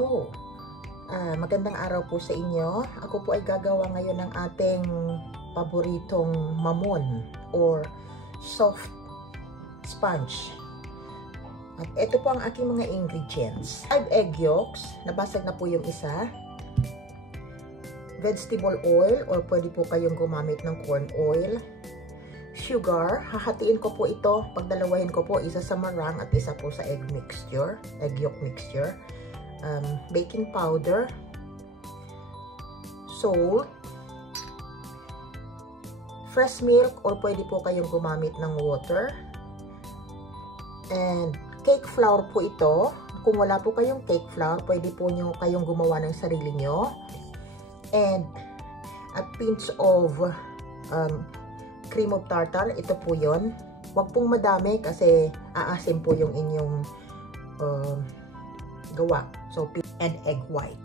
Hello! Magandang araw po sa inyo. Ako po ay gagawa ngayon ng ating paboritong mamon or soft sponge. At ito po ang aking mga ingredients. 5 egg yolks, nabasag na po yung isa. Vegetable oil or pwede po kayong gumamit ng corn oil. Sugar, hahatiin ko po ito, pagdalawahin ko po, isa sa marang at isa po sa egg yolk mixture. Baking powder, salt, fresh milk or pwede po kayong gumamit ng water, and cake flour po ito. Kung wala po kayong cake flour, pwede po kayong gumawa ng sarili nyo, and a pinch of cream of tartar. Ito po yon. Huwag pong madami kasi aasim po yung inyong gawa. So, and egg white.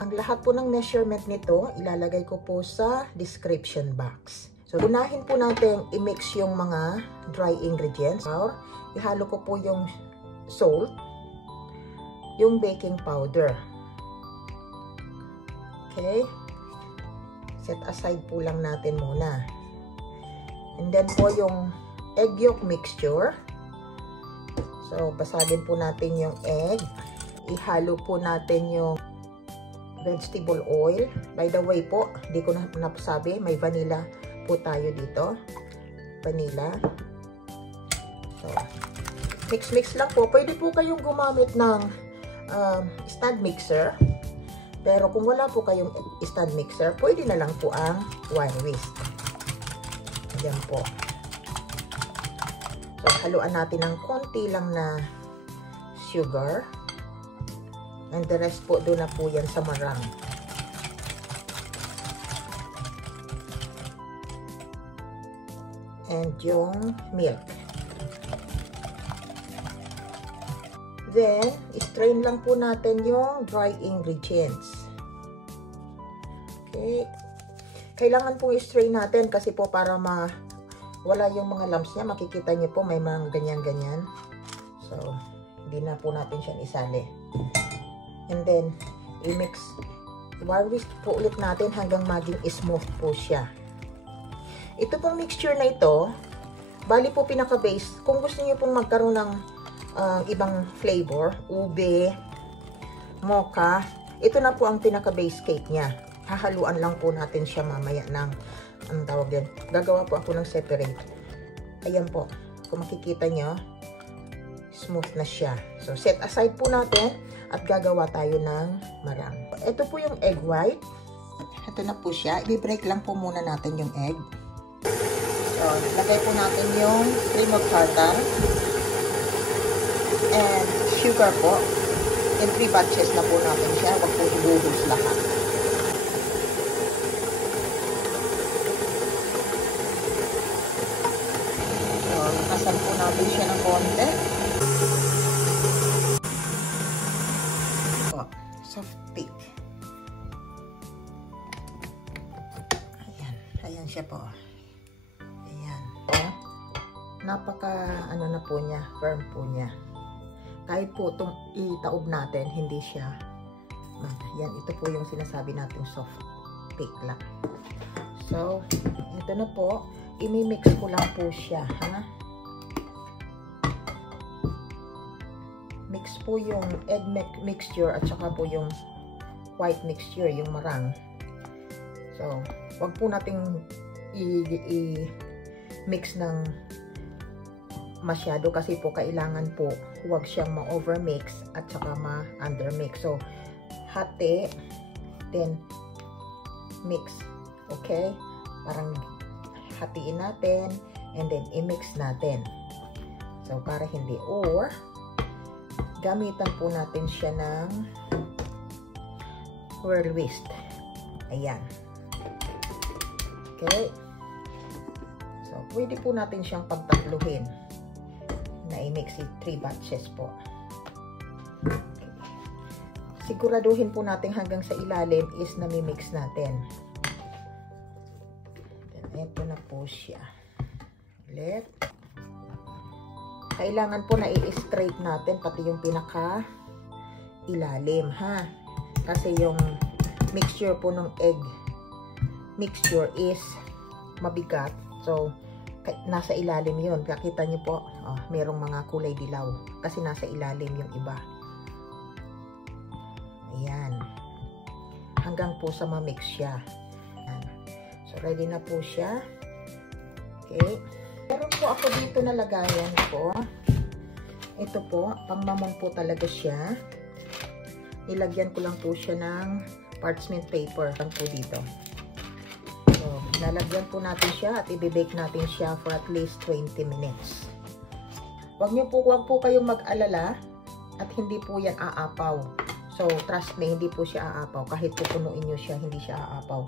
Ang lahat po ng measurement nito, ilalagay ko po sa description box. So, unahin po natin i-mix yung mga dry ingredients. Ihalo ko po yung salt, yung baking powder. Okay? Set aside po lang natin muna. And then po yung egg yolk mixture. So, basagin po natin yung egg. Ihalo po natin yung vegetable oil. By the way po, hindi ko na nasabi, may vanilla po tayo dito. Vanilla. So, mix lang po. Pwede po kayong gumamit ng stand mixer. Pero kung wala po kayong stand mixer, pwede na lang po ang wire whisk. Ayan po. So, haluan natin ng konti lang na sugar. And the rest po, doon na po yan sa marang. And yung milk. Then, strain lang po natin yung dry ingredients. Okay. Kailangan pong i-strain natin kasi po para wala yung mga lumps niya. Makikita niyo po may mga ganyan-ganyan. So, hindi na po natin siyang isali. And then, i-mix. I-wire whisk po ulit natin hanggang maging smooth po siya. Ito pong mixture na ito, bali po pinaka-base. Kung gusto niyo pong magkaroon ng ibang flavor, ube, mocha, ito na po ang pinaka-base cake niya. Hahaluan lang po natin siya mamaya ng, anong tawag din, gagawa po ako ng separate. Ayan po, kung makikita nyo, smooth na siya. So, set aside po natin at gagawa tayo ng marang. Ito po yung egg white. Ito na po siya. I-break lang po muna natin yung egg. So, lagay po natin yung cream of tartar and sugar po. In 3 batches na po natin siya. Huwag po ibuhos lahat. So, nakasan po natin siya ng konti. Soft bake. Ayan siya po. Ayan. Napaka ano na po niya, firm po niya. Kahit po itong itaob natin, hindi siya. Ayan, ito po yung sinasabi nating soft bake lang. So, ito na po. I-mix ko lang po siya, ha? Mix po yung egg mixture at saka po yung white mixture, yung marang. So, wag po nating i-mix ng masyado kasi po kailangan po wag siyang ma-overmix at saka ma-undermix. So, hati, then mix. Okay? Parang hatiin natin and then i-mix natin. So, para hindi gamitan po natin siya ng whirl whisk. Ayan. Okay. So, pwede po natin siyang pagtatluhin na i-mix 3 batches po. Okay. Siguraduhin po natin hanggang sa ilalim is nami-mix natin. Then, ito na po siya. Ulit. Kailangan po na i-straight natin pati yung pinaka ilalim, ha? Kasi yung mixture po ng egg mixture is mabigat. So, nasa ilalim yun. Kakita nyo po, merong mga kulay dilaw. Kasi nasa ilalim yung iba. Ayan. Hanggang po sa ma-mix siya. Ayan. So, ready na po siya. Okay. Meron po ako dito na lagayan po. Ito po, pangmamon po talaga siya. Nilagyan ko lang po siya ng parchment paper lang po dito. So, lalagyan po natin siya at i-bake natin siya for at least 20 minutes. Huwag po kayong mag-alala at hindi po yan aapaw. So, trust me, hindi po siya aapaw. Kahit pupunuin nyo siya, hindi siya aapaw.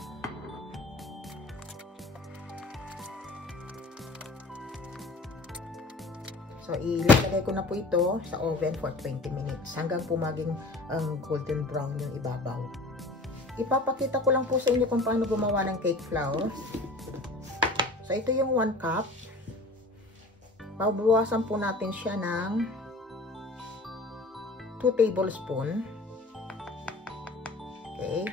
So, ilalagay ko na po ito sa oven for 20 minutes hanggang po maging golden brown yung ibabaw. Ipapakita ko lang po sa inyo kung paano gumawa ng cake flour. So, ito yung 1 cup. Babawasan po natin siya ng 2 tablespoon. Okay.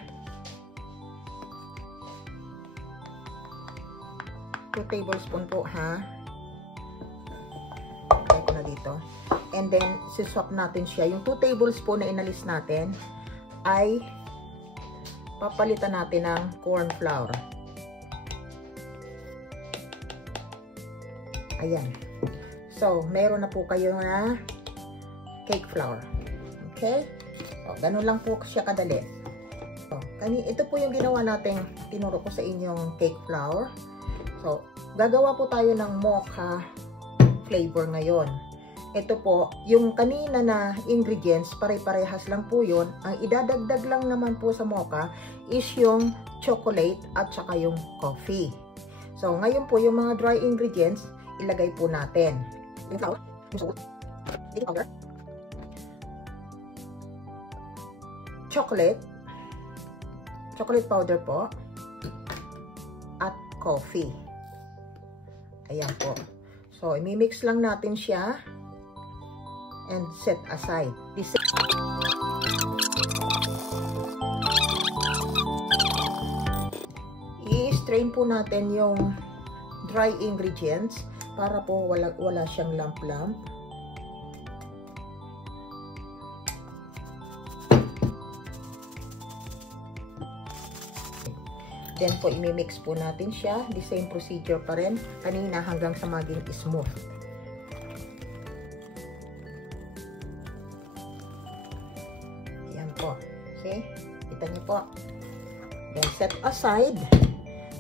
2 tablespoon po, ha? Ko na dito. And then, siswap natin siya. Yung 2 tablespoon na inalis natin ay papalitan natin ng corn flour. Ayan. So, meron na po kayo na cake flour. Okay? O, ganun lang po siya kadali. So, ito po yung ginawa natin, tinuro ko sa inyong cake flour. So, gagawa po tayo ng mocha flavor ngayon. Ito po, yung kanina na ingredients, pare-parehas lang po yun. Ang idadagdag lang naman po sa mocha is yung chocolate at saka yung coffee. So, ngayon po, yung mga dry ingredients, ilagay po natin. Yung flour, yung salt, baking powder, chocolate powder po, at coffee. Ayan po. So, imimix lang natin siya and set aside. I-strain po natin yung dry ingredients para po wala siyang lump-lump. Then po, imimix po natin siya. The same procedure pa rin kanina hanggang sa maging smooth. Ayan po. Okay? Kita niyo po. Then, set aside.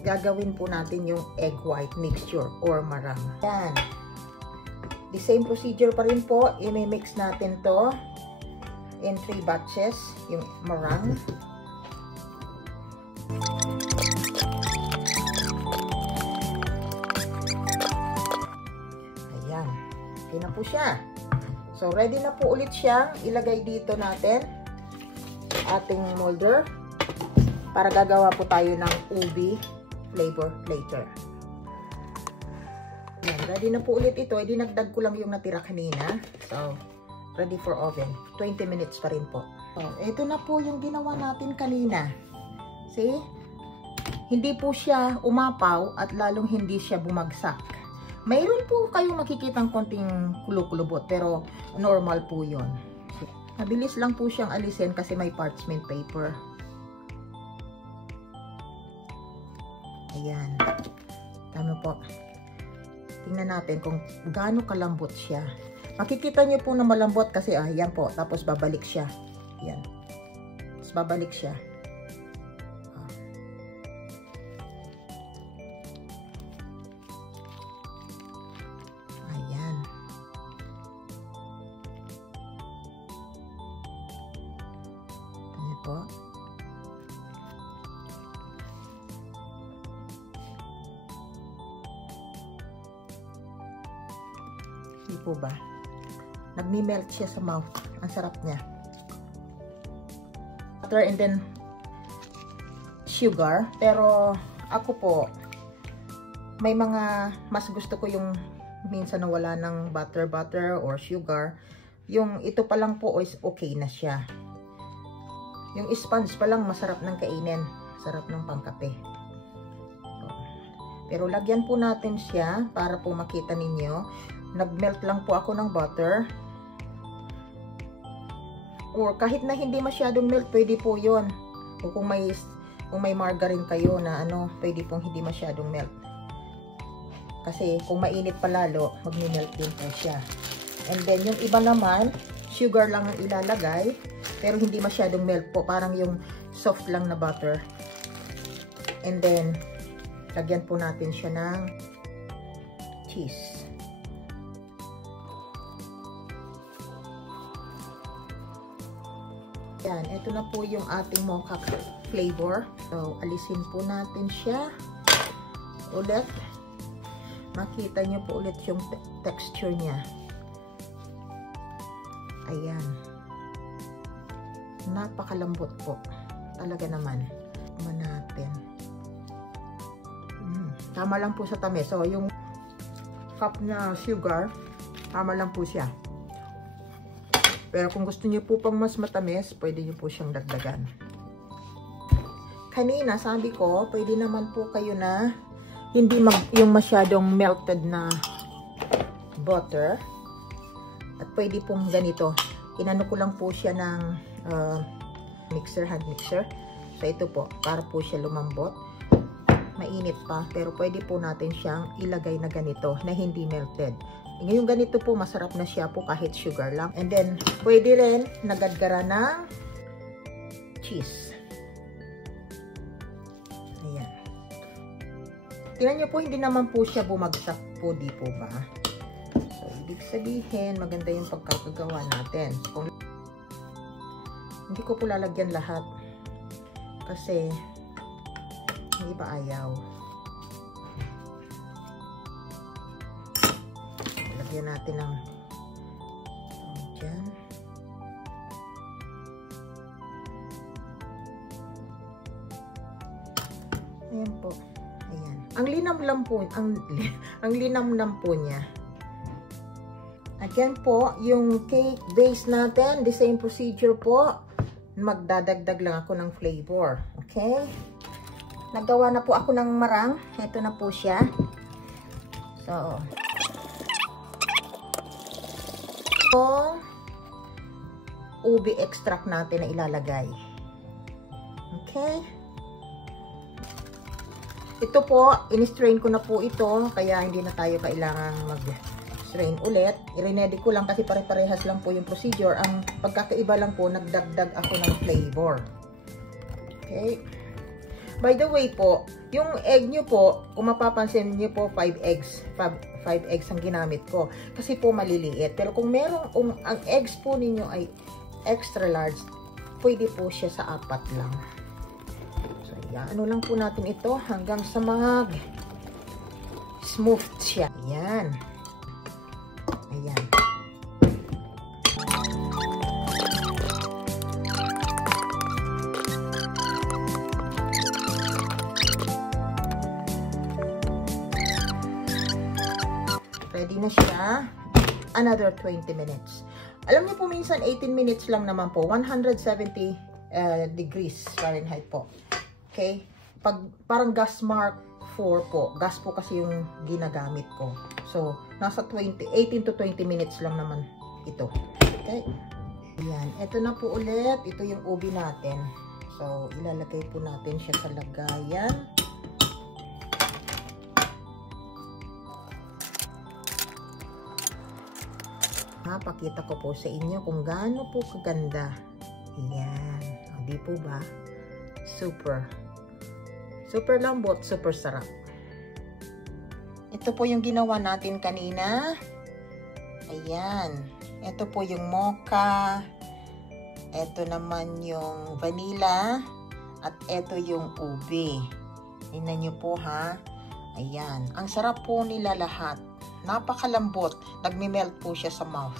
Gagawin po natin yung egg white mixture or marang. Ayan. The same procedure pa rin po. Imimix natin to in 3 batches. Yung marang. Okay na po siya. So, ready na po ulit siya. Ilagay dito natin ating molder para gagawa po tayo ng ubi flavor later. Yan, ready na po ulit ito. Dinagdag ko lang yung natira kanina. So, ready for oven. 20 minutes pa rin po. So, ito na po yung ginawa natin kanina. See? Hindi po siya umapaw at lalong hindi siya bumagsak. Mayroon po kayong makikitang konting kulo-kulubot, pero normal po yun. Mabilis lang po siyang alisin kasi may parchment paper. Ayan. Tama po. Tingnan natin kung gaano kalambot siya. Makikita niyo po na malambot kasi, yan po. Tapos babalik siya. Ayan. Tapos babalik siya. Po. Hindi po ba? Nagmi-melt siya sa mouth. Ang sarap niya. Butter and then sugar. Pero ako po, may mga mas gusto ko yung minsan na wala ng butter or sugar. Yung ito pa lang po is okay na siya. Yung sponge pa lang masarap ng kainin. Sarap ng pangkape. Pero lagyan po natin siya para po makita ninyo. Nag-melt lang po ako ng butter. Or kahit na hindi masyadong melt, pwede po yun. O kung may margarine kayo na pwede pong hindi masyadong melt. Kasi kung mainit pa lalo, magmi-melt din po siya. And then yung iba naman, sugar lang ang ilalagay, pero hindi masyadong melt po. Parang yung soft lang na butter. And then, lagyan po natin siya ng cheese. Yan, ito na po yung ating mocha flavor. So, alisin po natin siya. Ulit. Makita nyo po ulit yung texture niya. Ayan. Napakalambot po. Talaga naman. Tikman natin. Tama lang po sa tamis. So, yung cup na sugar, tama lang po siya. Pero kung gusto niyo po pang mas matamis, pwede niyo po siyang dagdagan. Kanina, sabi ko, pwede naman po kayo na hindi yung masyadong melted na butter. At pwede pong ganito. Inano ko lang po siya ng hand mixer. So, ito po, para po siya lumambot. Mainit pa, pero pwede po natin siyang ilagay na ganito, na hindi melted. Ngayon ganito po, masarap na siya po kahit sugar lang. And then, pwede rin nagadgara ng cheese. Ayan. Tingnan nyo po, hindi naman po siya bumagsak po, di po ba? So, ibig sabihin, maganda yung pagkakagawa natin. Kung hindi ko po lalagyan lahat. Kasi, hindi ba ayaw? Lagyan natin ng dyan. Ayan po. Ayan. Ang linam lang po, ang linam po niya. Again po, yung cake base natin, the same procedure po. Magdadagdag lang ako ng flavor. Okay? Nagawa na po ako ng marang. Ito na po siya. So, ubi extract natin na ilalagay. Okay? Ito po, in-strain ko na po ito, kaya hindi na tayo kailangang mag-strain ulit. I-ready ko lang kasi pare-parehas lang po yung procedure. Ang pagkakaiba lang po, nagdagdag ako ng flavor. Okay? By the way po, yung egg nyo po, kung mapapansin nyo po, 5 eggs. 5 eggs ang ginamit ko. Kasi po maliliit. Pero kung merong, ang eggs po ninyo ay extra large, pwede po siya sa 4 lang. So, yan. Ano lang po natin ito hanggang sa smooth siya. Ayan. Ayan. Ready na siya. Another 20 minutes. Alam niyo po minsan 18 minutes lang naman po. 170 degrees Fahrenheit po. Okay? Parang gas mark 4 po. Gas po kasi yung ginagamit ko. So, nasa 18 to 20 minutes lang naman ito. Okay? Ayan. Ito na po ulit. Ito yung ubi natin. So, ilalagay po natin siya sa lagayan. Pakita ko po sa inyo kung gaano po kaganda. Ayan. O, di po ba? Super. Super lambot, super sarap. Ito po yung ginawa natin kanina. Ayan. Ito po yung mocha. Ito naman yung vanilla. At ito yung ube. Tingnan nyo po ha. Ayan. Ang sarap po nila lahat. Napakalambot. Nagme-melt po siya sa mouth.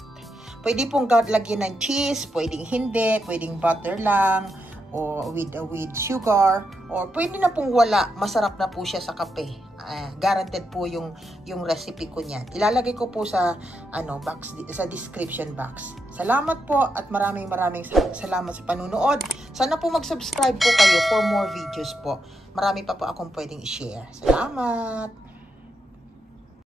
Pwede pong lagyan ng cheese, pwedeng hindi, pwedeng butter lang, o with sugar, or pwede na pong wala. Masarap na po siya sa kape. guaranteed po yung recipe ko niyan. Ilalagay ko po sa box, sa description box. Salamat po at maraming salamat sa panunood. Sana po mag-subscribe po kayo for more videos po. Marami pa po akong pwedeng i-share. Salamat!